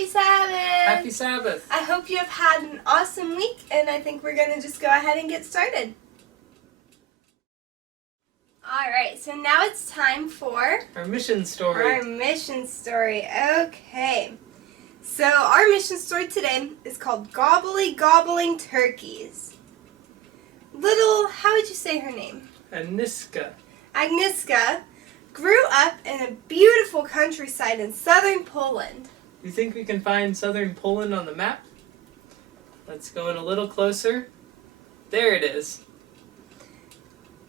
Happy Sabbath! Happy Sabbath! I hope you have had an awesome week, and I think we're going to just go ahead and get started. Alright, so now it's time for our mission story. Okay. So our mission story today is called Gobbly Gobbling Turkeys. How would you say her name? Agnieszka grew up in a beautiful countryside in southern Poland. You think we can find southern Poland on the map? Let's go in a little closer. There it is.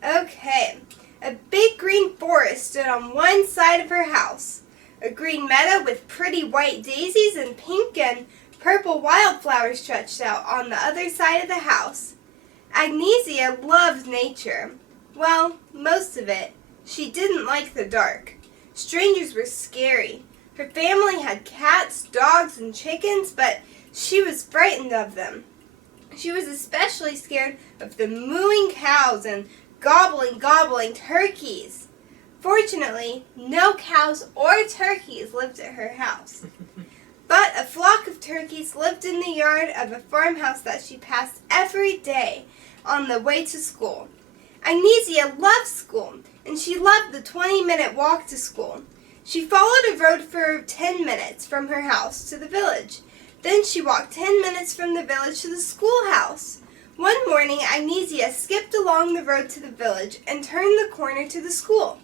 Okay. A big green forest stood on one side of her house. A green meadow with pretty white daisies and pink and purple wildflowers stretched out on the other side of the house. Agnieszka loved nature. Well, most of it. She didn't like the dark. Strangers were scary. Her family had cats, dogs, and chickens, but she was frightened of them. She was especially scared of the mooing cows and gobbling turkeys. Fortunately, no cows or turkeys lived at her house. But a flock of turkeys lived in the yard of a farmhouse that she passed every day on the way to school. Agnieszka loved school, and she loved the 20-minute walk to school. She followed a road for 10 minutes from her house to the village. Then she walked 10 minutes from the village to the schoolhouse. One morning, Agnieszka skipped along the road to the village and turned the corner to the school.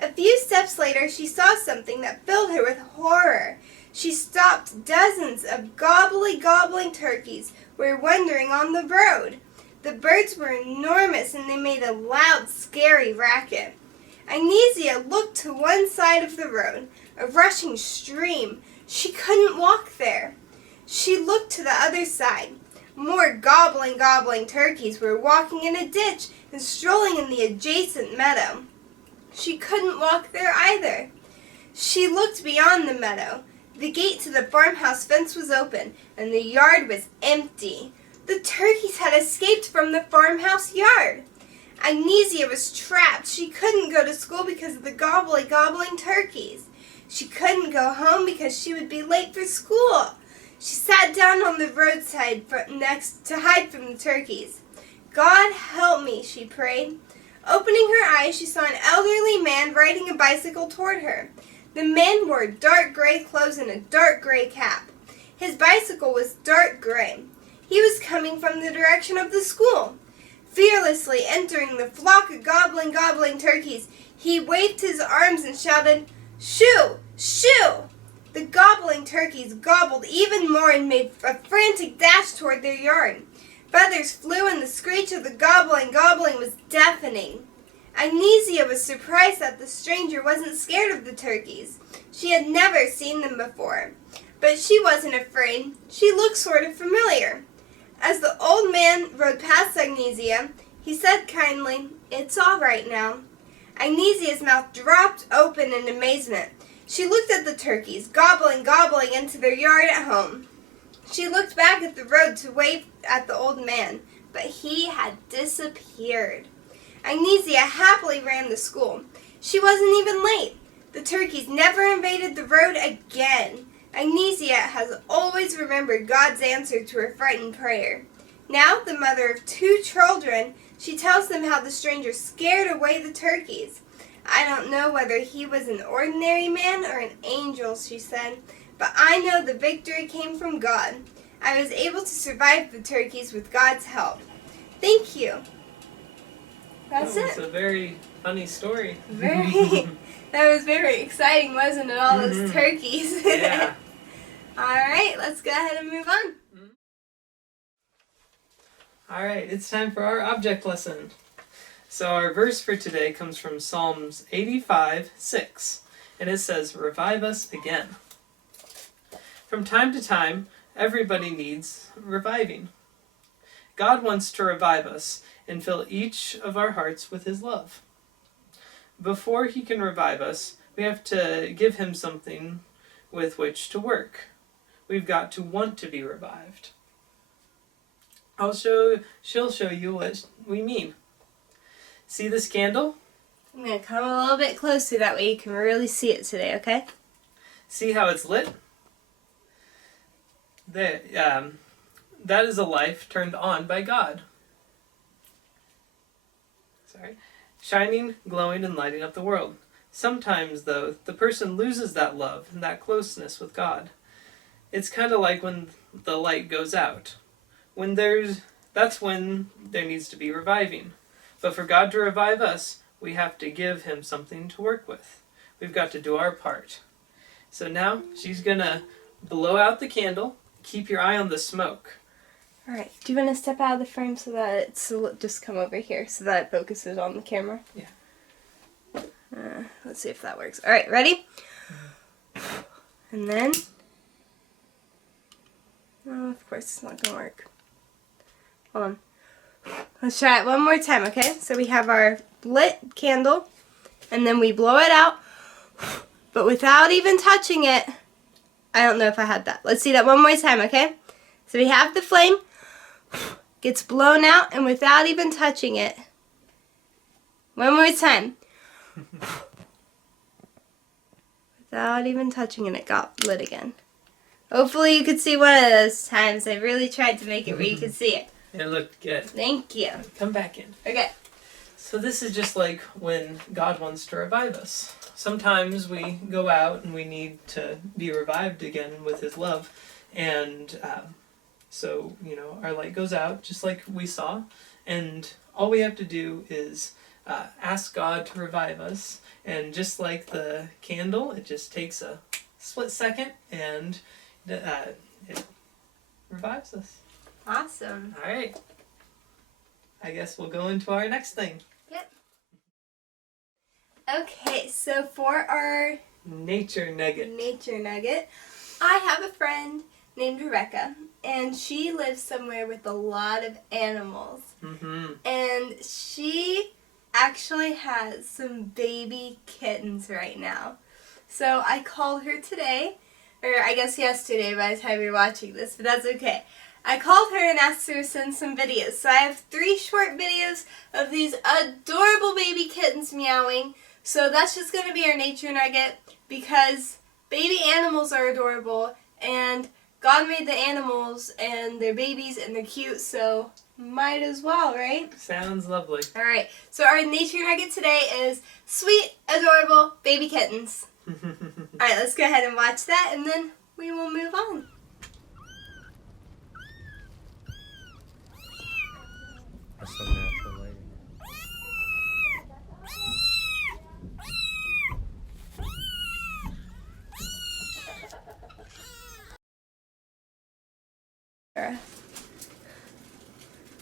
A few steps later, she saw something that filled her with horror. She stopped. Dozens of gobbling turkeys were wandering on the road. The birds were enormous and they made a loud, scary racket. Agnieszka looked to one side of the road, a rushing stream. She couldn't walk there. She looked to the other side. More gobbling turkeys were walking in a ditch and strolling in the adjacent meadow. She couldn't walk there either. She looked beyond the meadow. The gate to the farmhouse fence was open, and the yard was empty. The turkeys had escaped from the farmhouse yard. Agnieszka was trapped. She couldn't go to school because of the gobbling turkeys. She couldn't go home because she would be late for school. She sat down on the roadside to hide from the turkeys. God help me, she prayed. Opening her eyes, she saw an elderly man riding a bicycle toward her. The man wore dark gray clothes and a dark gray cap. His bicycle was dark gray. He was coming from the direction of the school. Fearlessly entering the flock of gobbling turkeys, he waved his arms and shouted, "Shoo! Shoo!" The gobbling turkeys gobbled even more and made a frantic dash toward their yard. Feathers flew and the screech of the gobbling was deafening. Agnieszka was surprised that the stranger wasn't scared of the turkeys. She had never seen them before. But she wasn't afraid. She looked sort of familiar. As the old man rode past Agnieszka, he said kindly, "It's all right now." Agnieszka's mouth dropped open in amazement. She looked at the turkeys, gobbling into their yard at home. She looked back at the road to wave at the old man, but he had disappeared. Agnieszka happily ran to school. She wasn't even late. The turkeys never invaded the road again. Agnieszka has always remembered God's answer to her frightened prayer. Now, the mother of 2 children, she tells them how the stranger scared away the turkeys. "I don't know whether he was an ordinary man or an angel," she said, "but I know the victory came from God. I was able to survive the turkeys with God's help. Thank you." That's it. It's a very funny story. That was very exciting, wasn't it? All those turkeys. Yeah. All right, let's go ahead and move on. All right, it's time for our object lesson. So our verse for today comes from Psalms 85:6, and it says, "Revive us again." From time to time, everybody needs reviving. God wants to revive us and fill each of our hearts with His love. Before He can revive us, we have to give Him something with which to work. We've got to want to be revived. She'll show you what we mean. See this candle? I'm going to come a little bit closer, that way you can really see it today, okay? See how it's lit? that is a life turned on by God. Sorry. Shining, glowing, and lighting up the world. Sometimes, though, the person loses that love and that closeness with God. It's kind of like when the light goes out. That's when there needs to be reviving. But for God to revive us, we have to give him something to work with. We've got to do our part. So now she's going to blow out the candle. Keep your eye on the smoke. All right. Do you want to step out of the frame so that it's just come over here so that it focuses on the camera? Yeah. Let's see if that works. All right, ready? And then... Oh, of course it's not going to work. Hold on. Let's try it one more time, okay? So we have our lit candle, and then we blow it out, but without even touching it. I don't know if I had that. Let's see that one more time, okay? So we have the flame, gets blown out, and without even touching it. One more time. Without even touching it, it got lit again. Hopefully you could see one of those times. I really tried to make it where you could see it. It looked good. Thank you. Come back in. Okay. So this is just like when God wants to revive us. Sometimes we go out and we need to be revived again with his love. And so, our light goes out just like we saw. And all we have to do is ask God to revive us. And just like the candle, it just takes a split second and it revives us. Awesome. All right. I guess we'll go into our next thing. Yep. Okay, so for our Nature Nugget, I have a friend named Rebecca, and she lives somewhere with a lot of animals. Mm-hmm. And she actually has some baby kittens right now. So I called her today, or I guess yesterday by the time you're watching this, but that's okay. I called her and asked her to send some videos. So I have 3 short videos of these adorable baby kittens meowing. So that's just going to be our nature nugget because baby animals are adorable and God made the animals and they're babies and they're cute, so might as well, right? Sounds lovely. Alright, so our nature nugget today is sweet, adorable baby kittens. Alright, let's go ahead and watch that and then we will move on. That's some natural lighting.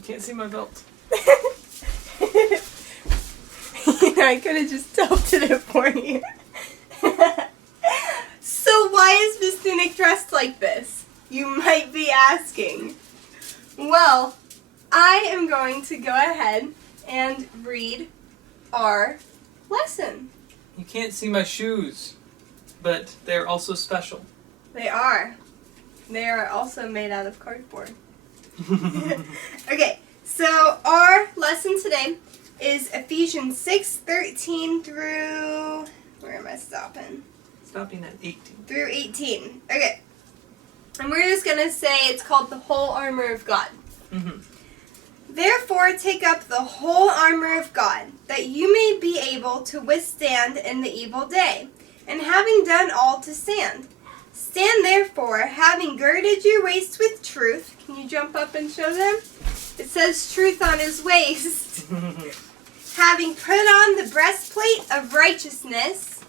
Can't see my belt. I could have just tilted it for you. So why is Mr. Nick dressed like this? You might be asking. Well, I am going to go ahead and read our lesson. You can't see my shoes, but they're also special. They are. They are also made out of cardboard. Okay, so our lesson today is Ephesians 6:13 through... Where am I stopping? Stopping at 18. Through 18. Okay. And we're just going to say it's called the whole armor of God. Mm-hmm. Therefore, take up the whole armor of God, that you may be able to withstand in the evil day, and having done all to stand. Stand therefore, having girded your waist with truth. Can you jump up and show them? It says truth on his waist. Having put on the breastplate of righteousness.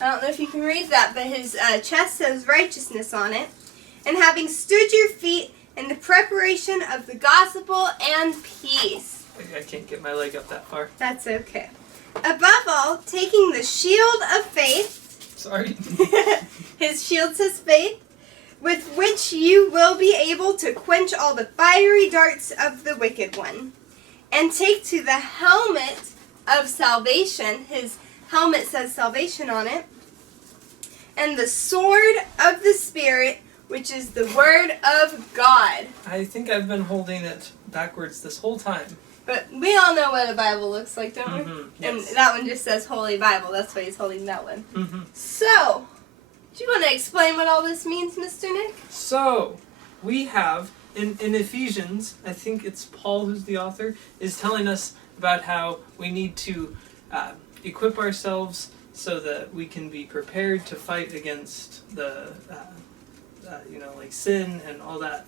I don't know if you can read that, but his chest says righteousness on it. And having stood your feet in the preparation of the gospel and peace. I can't get my leg up that far. That's okay. Above all, taking the shield of faith. Sorry. His shield says faith, with which you will be able to quench all the fiery darts of the wicked one. And take to the helmet of salvation. His helmet says salvation on it. And the sword of the Spirit, which is the word of God. I think I've been holding it backwards this whole time. But we all know what a Bible looks like, don't we? Mm-hmm. Yes. And that one just says Holy Bible. That's why he's holding that one. Mm-hmm. So, do you want to explain what all this means, Mr. Nick? So, we have, in Ephesians, I think it's Paul who's the author, is telling us about how we need to equip ourselves so that we can be prepared to fight against the, like sin and all that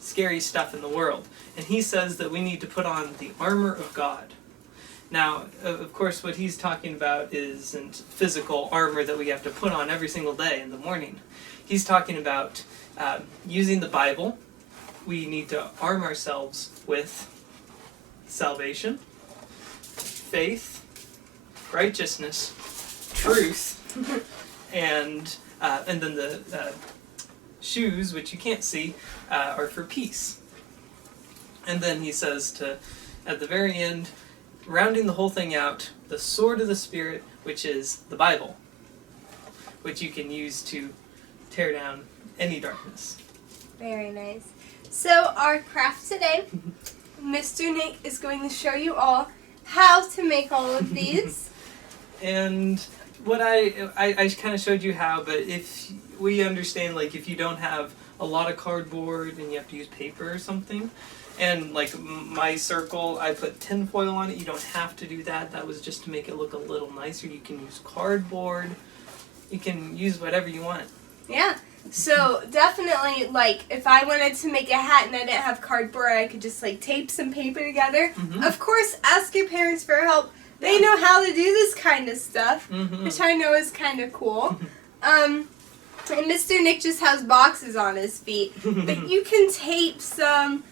scary stuff in the world. And he says that we need to put on the armor of God. Now, of course, what he's talking about isn't physical armor that we have to put on every single day in the morning. He's talking about using the Bible. We need to arm ourselves with salvation, faith, righteousness, truth, and then the shoes, which you can't see, are for peace. And then he says at the very end, rounding the whole thing out, the sword of the Spirit, which is the Bible, which you can use to tear down any darkness. Very nice. So our craft today, Mr. Nick is going to show you all how to make all of these. And what I kind of showed you how, but if we understand, like, if you don't have a lot of cardboard and you have to use paper or something, and like my circle, I put tin foil on it. You don't have to do that. That was just to make it look a little nicer. You can use cardboard. You can use whatever you want. Yeah. So definitely, like, if I wanted to make a hat and I didn't have cardboard, I could just like tape some paper together. Mm-hmm. Of course, ask your parents for help. They know how to do this kind of stuff, which I know is kind of cool. And Mr. Nick just has boxes on his feet, but you can tape some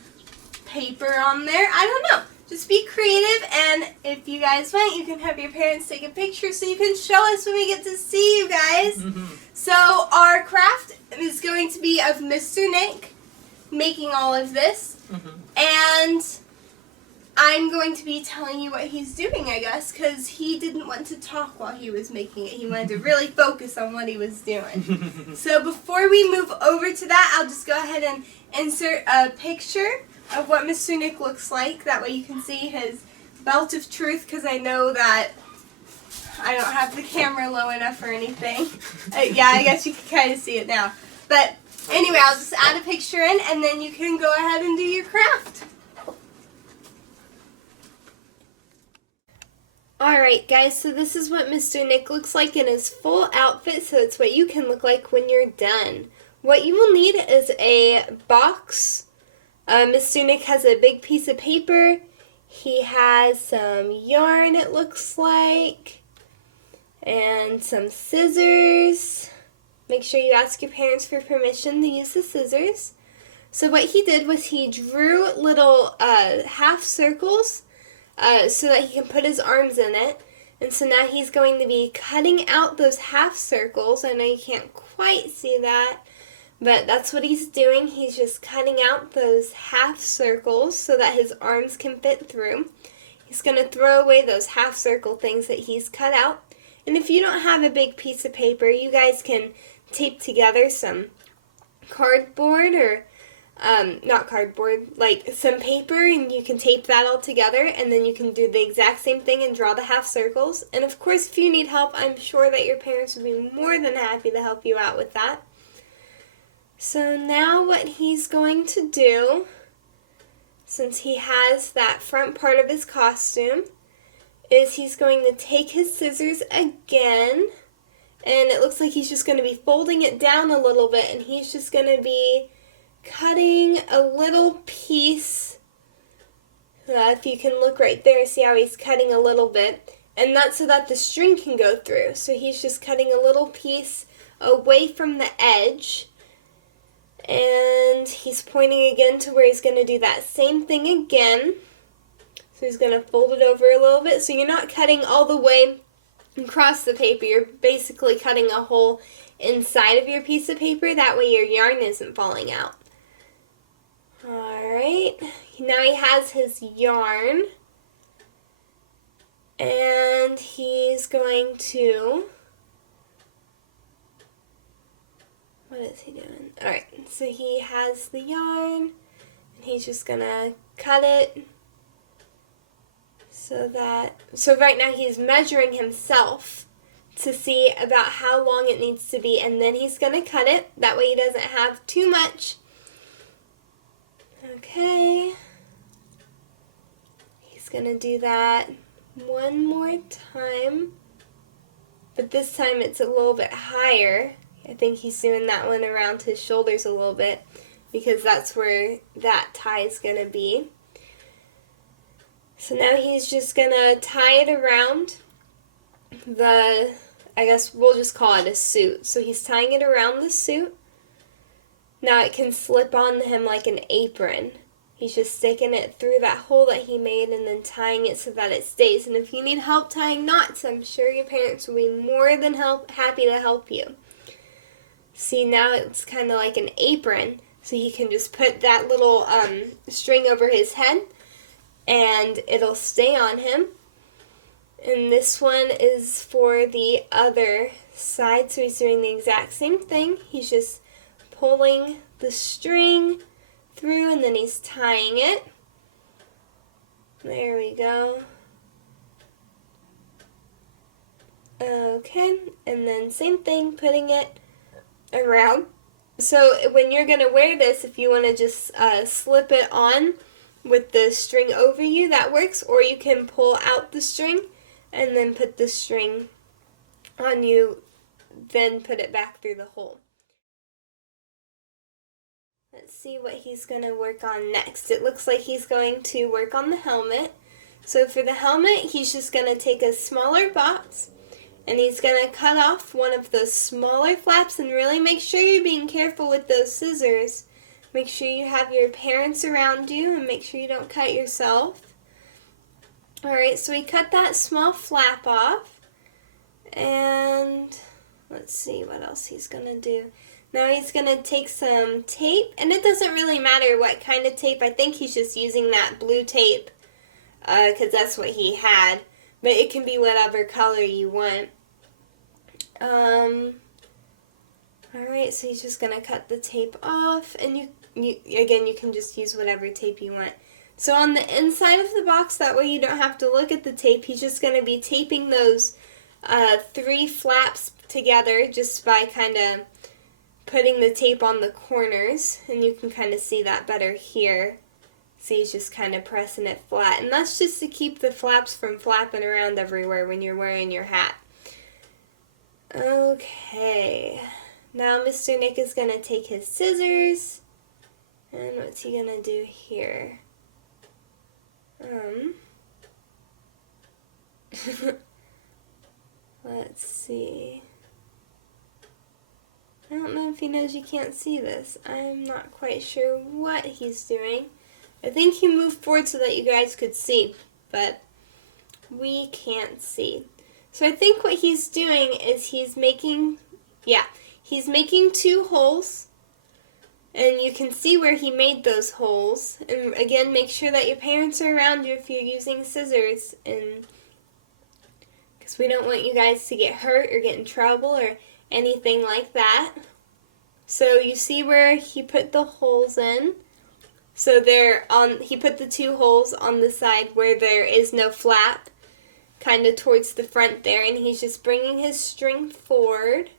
paper on there. I don't know. Just be creative, and if you guys want, you can have your parents take a picture so you can show us when we get to see you guys. So our craft is going to be of Mr. Nick making all of this, and I'm going to be telling you what he's doing, I guess, because he didn't want to talk while he was making it. He wanted to really focus on what he was doing. So before we move over to that, I'll just go ahead and insert a picture of what Mr. Nick looks like. That way you can see his belt of truth, because I know that I don't have the camera low enough or anything. Yeah, I guess you can kind of see it now. But anyway, I'll just add a picture in, and then you can go ahead and do your craft. Alright guys, so this is what Mr. Nick looks like in his full outfit, so it's what you can look like when you're done. What you will need is a box. Mr. Nick has a big piece of paper. He has some yarn, it looks like, and some scissors. Make sure you ask your parents for permission to use the scissors. So what he did was he drew little half circles so that he can put his arms in it. And so now he's going to be cutting out those half circles. I know you can't quite see that, but that's what he's doing. He's just cutting out those half circles so that his arms can fit through. He's going to throw away those half circle things that he's cut out. And if you don't have a big piece of paper, you guys can tape together some cardboard or not cardboard, like some paper, and you can tape that all together, and then you can do the exact same thing and draw the half circles. And of course, if you need help, I'm sure that your parents would be more than happy to help you out with that. So now what he's going to do, since he has that front part of his costume, is he's going to take his scissors again, and it looks like he's just going to be folding it down a little bit, and he's just going to be cutting a little piece. If you can look right there, see how he's cutting a little bit, and that's so that the string can go through. So he's just cutting a little piece away from the edge, and he's pointing again to where he's going to do that same thing again. So he's going to fold it over a little bit, so you're not cutting all the way across the paper. You're basically cutting a hole inside of your piece of paper, that way your yarn isn't falling out. Alright, now he has his yarn, and he's going to, what is he doing? Alright, so he has the yarn, and he's just going to cut it so right now he's measuring himself to see about how long it needs to be, and then he's going to cut it. That way he doesn't have too much Okay. He's gonna do that one more time. But this time it's a little bit higher. I think he's doing that one around his shoulders a little bit because that's where that tie is gonna be. So now he's just gonna tie it around I guess we'll just call it a suit. So he's tying it around the suit. Now it can slip on him like an apron. He's just sticking it through that hole that he made and then tying it so that it stays. And if you need help tying knots, I'm sure your parents will be more than happy to help you. See, now it's kind of like an apron. So he can just put that little string over his head and it'll stay on him. And this one is for the other side, so he's doing the exact same thing. He's just pulling the string through and then he's tying it. There we go. Okay, and then same thing, putting it around. So when you're going to wear this, if you want to just slip it on with the string over you, that works. Or you can pull out the string and then put the string on you, then put it back through the hole. Let's see what he's going to work on next. It looks like he's going to work on the helmet. So for the helmet, he's just going to take a smaller box and he's going to cut off one of those smaller flaps, and really make sure you're being careful with those scissors. Make sure you have your parents around you and make sure you don't cut yourself. Alright, so he cut that small flap off, and let's see what else he's going to do. Now he's going to take some tape, and it doesn't really matter what kind of tape. I think he's just using that blue tape because that's what he had, but it can be whatever color you want. Alright, so he's just going to cut the tape off, and you can just use whatever tape you want. So on the inside of the box, that way you don't have to look at the tape, he's just going to be taping those 3 flaps together just by kind of putting the tape on the corners, and you can kind of see that better here. See, he's just kind of pressing it flat, and that's just to keep the flaps from flapping around everywhere when you're wearing your hat. Okay, now Mr. Nick is going to take his scissors, and what's he going to do here? Let's see. I don't know if he knows you can't see this. I'm not quite sure what he's doing. I think he moved forward so that you guys could see, but we can't see. So I think what he's doing is he's making 2 holes. And you can see where he made those holes. And again, make sure that your parents are around you if you're using scissors, and because we don't want you guys to get hurt or get in trouble or anything like that. So you see where he put the holes in. So he put the 2 holes on the side where there is no flap, kind of towards the front there, and he's just bringing his string forward.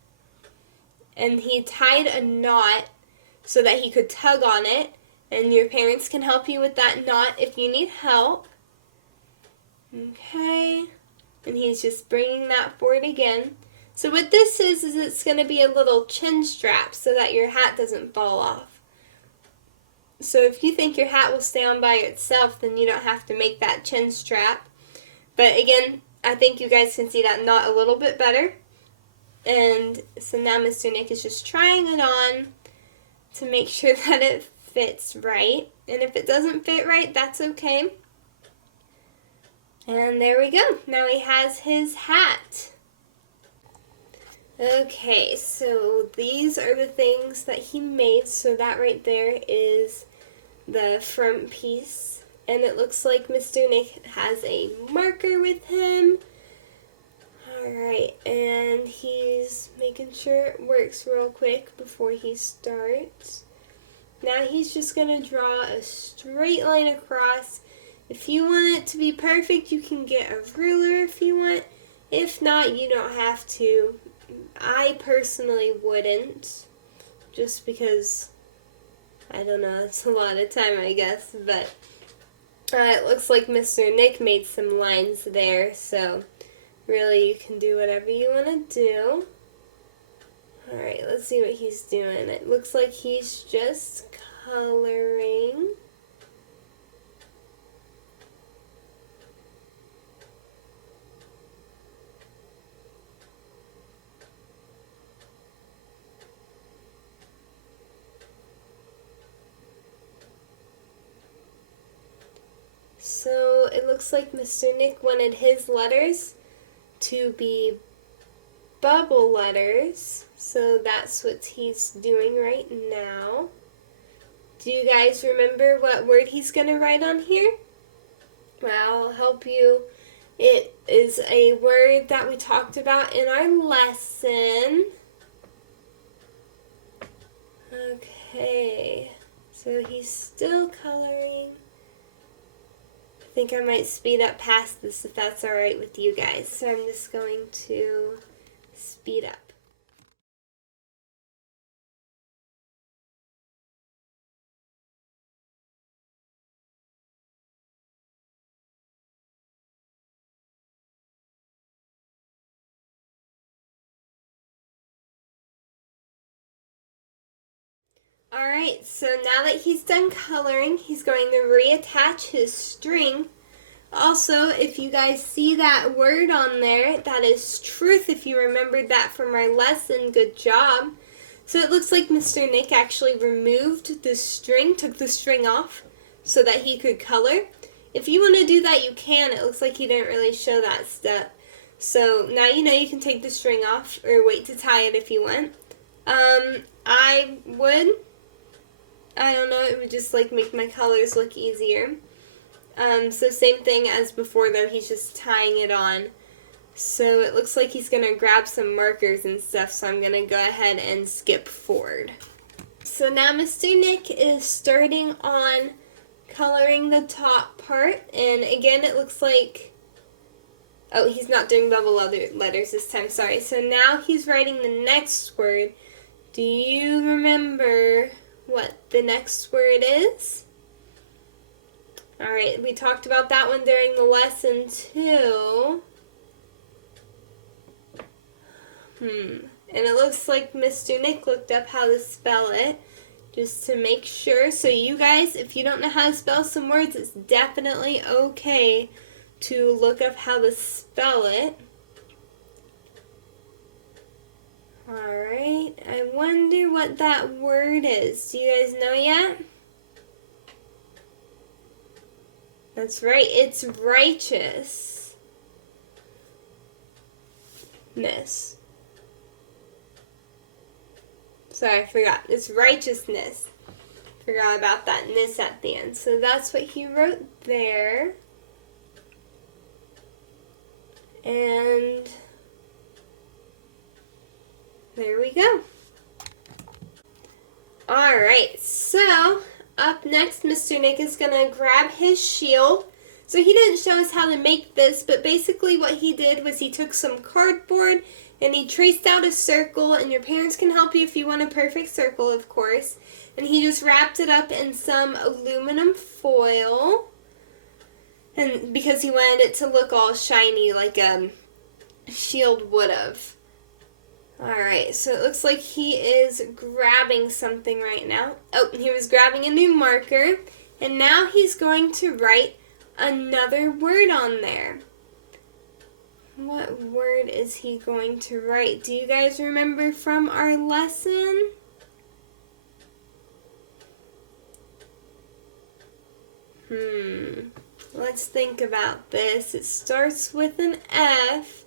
And he tied a knot so that he could tug on it, and your parents can help you with that knot if you need help. Okay, and he's just bringing that forward again. So what this is it's going to be a little chin strap so that your hat doesn't fall off. So if you think your hat will stay on by itself, then you don't have to make that chin strap. But again, I think you guys can see that knot a little bit better. And so now Mr. Nick is just trying it on to make sure that it fits right. And if it doesn't fit right, that's okay. And there we go. Now he has his hat. Okay, so these are the things that he made. So that right there is the front piece. And it looks like Mr. Nick has a marker with him. Alright, and he's making sure it works real quick before he starts. Now he's just going to draw a straight line across. If you want it to be perfect, you can get a ruler if you want. If not, you don't have to. I personally wouldn't, just because I don't know, it's a lot of time, I guess, but it looks like Mr. Nick made some lines there, so really you can do whatever you want to do. Alright, let's see what he's doing. It looks like he's just coloring. So it looks like Mr. Nick wanted his letters to be bubble letters. So that's what he's doing right now. Do you guys remember what word he's going to write on here? Well, I'll help you. It is a word that we talked about in our lesson. Okay, so he's still coloring. I think I might speed up past this if that's alright with you guys. So I'm just going to speed up. Alright, so now that he's done coloring, he's going to reattach his string. Also, if you guys see that word on there, that is truth. If you remembered that from our lesson, good job. So it looks like Mr. Nick actually removed the string, took the string off so that he could color. If you want to do that, you can. It looks like he didn't really show that step. So now you know you can take the string off or wait to tie it if you want. I don't know, it would just like make my colors look easier. So same thing as before though, he's just tying it on. So it looks like he's going to grab some markers and stuff, so I'm going to go ahead and skip forward. So now Mr. Nick is starting on coloring the top part, and again it looks like, oh, he's not doing double letters this time, sorry. So now he's writing the next word. Do you remember what the next word is? Alright, we talked about that one during the lesson too. And it looks like Mr. Nick looked up how to spell it, just to make sure. So you guys, if you don't know how to spell some words, it's definitely okay to look up how to spell it. Alright, I wonder what that word is. Do you guys know yet? That's right, it's righteousness. Sorry, I forgot. It's righteousness. Forgot about that ness at the end. So that's what he wrote there. And there we go. Alright, so up next, Mr. Nick is going to grab his shield. So he didn't show us how to make this, but basically what he did was he took some cardboard and he traced out a circle, and your parents can help you if you want a perfect circle, of course. And he just wrapped it up in some aluminum foil, and because he wanted it to look all shiny like a shield would have. Alright, so it looks like he is grabbing something right now. Oh, he was grabbing a new marker, and now he's going to write another word on there. What word is he going to write? Do you guys remember from our lesson? Let's think about this. It starts with an F.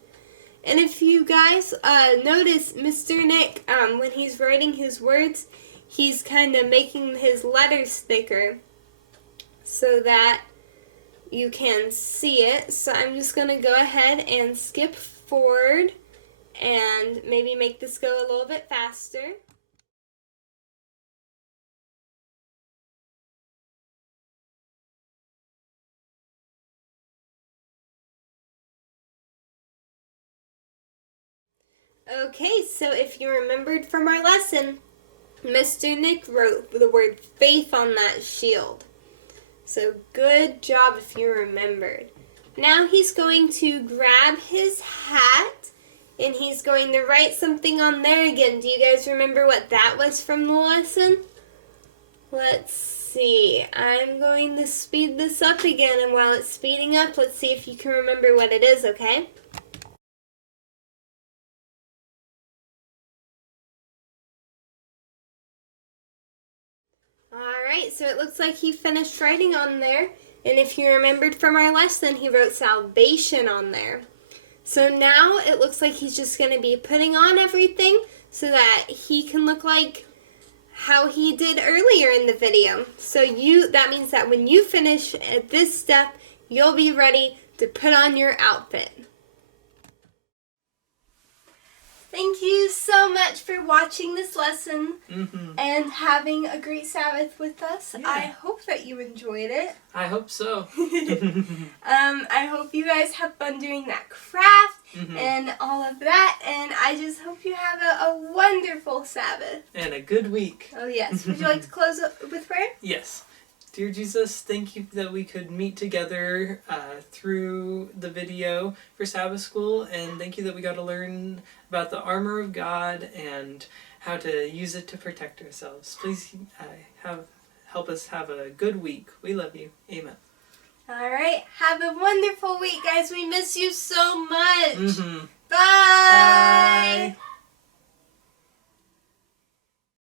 And if you guys notice, Mr. Nick, when he's writing his words, he's kind of making his letters thicker so that you can see it. So I'm just going to go ahead and skip forward and maybe make this go a little bit faster. Okay, so if you remembered from our lesson, Mr. Nick wrote the word faith on that shield. So good job if you remembered. Now he's going to grab his hat and he's going to write something on there again. Do you guys remember what that was from the lesson? Let's see. I'm going to speed this up again, and while it's speeding up, let's see if you can remember what it is, okay? Alright, so it looks like he finished writing on there. And if you remembered from our lesson, he wrote salvation on there. So now it looks like he's just going to be putting on everything so that he can look like how he did earlier in the video. So that means that when you finish at this step, you'll be ready to put on your outfit. Thank you so much for watching this lesson and having a great Sabbath with us. Yeah. I hope that you enjoyed it. I hope so. I hope you guys have fun doing that craft and all of that, and I just hope you have a wonderful Sabbath. And a good week. Oh yes. Would you like to close with prayer? Yes. Dear Jesus, thank you that we could meet together through the video for Sabbath school, and thank you that we got to learn about the armor of God and how to use it to protect ourselves. Please help us have a good week. We love you. Amen. All right. Have a wonderful week, guys. We miss you so much. Mm-hmm. Bye. Bye.